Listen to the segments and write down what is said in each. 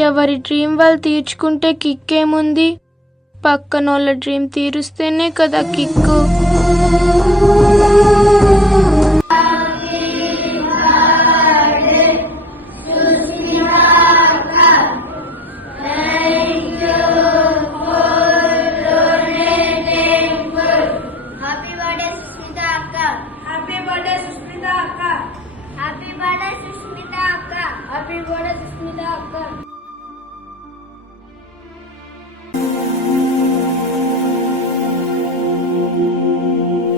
ఎవరి డ్రీమ్ వాళ్ళు తీర్చుకుంటే కిక్కేముంది, పక్కనోళ్ళ డ్రీమ్ తీరుస్తేనే కదా కిక్కు.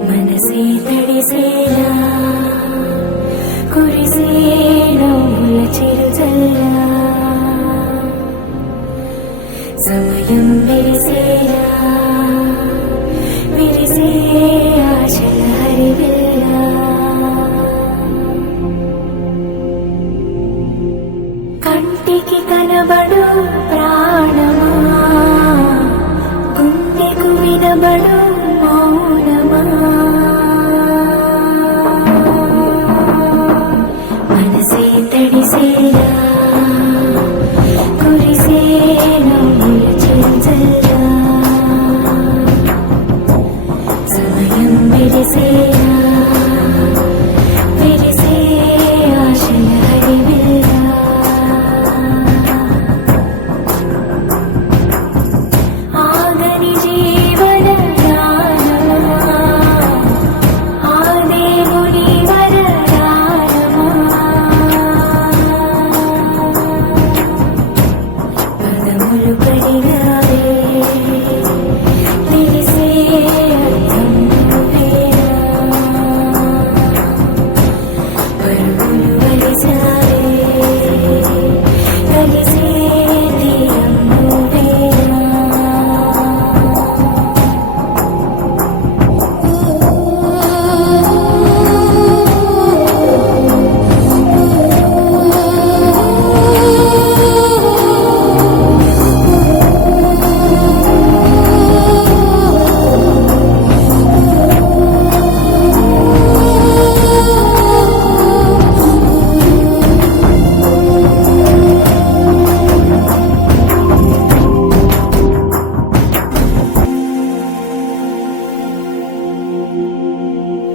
మనసే తడిసేలా కురిసే నవ్వుల చిరుజల్లా సమయం విరిసేలా విరిసే ఆశల హరివిల్లా కంటికి కనబడు ప్రాణమా గుండెకు వినబడు మౌనమా మనసే తడిసేలా కురిసే నవ్వుల చిరుజల్లా సమయం విరిసేలా విరిసే ఆశల హరివిల్లా ఆగని జీవన గానమా ఆ దేవుని వరదానమా పదములు కడిగావే తెలిసే అర్థం నువ్వేనా పరుగులు వలిసావే కలిసే తీరం నువ్వేనా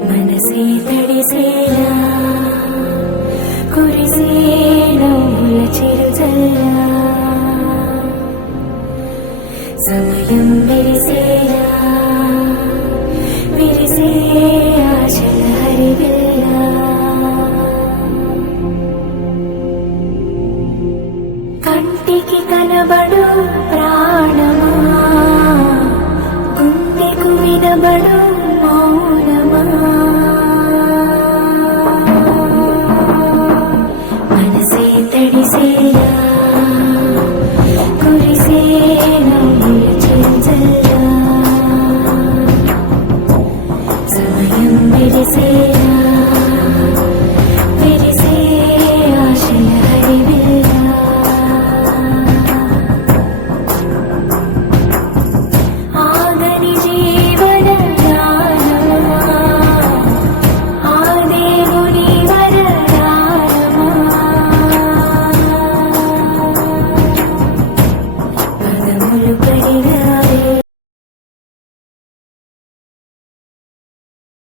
మనసే తడిసేలా కురిసే నవ్వుల చిరుజల్లా సమయం విరిసేలా విరిసే ఆశల హరివిల్లా కంటికి కనబడు ప్రాణమా గుండెకు వినబడు మౌనమా మనసే తడిసేలా కురిసే నవ్వుల చిరుజల్లా సమయం విరిసేలా విరిసే ఆశల హరివిల్లా ఆగని జీవన గానమా ఆ దేవుని వరదానమా పదములు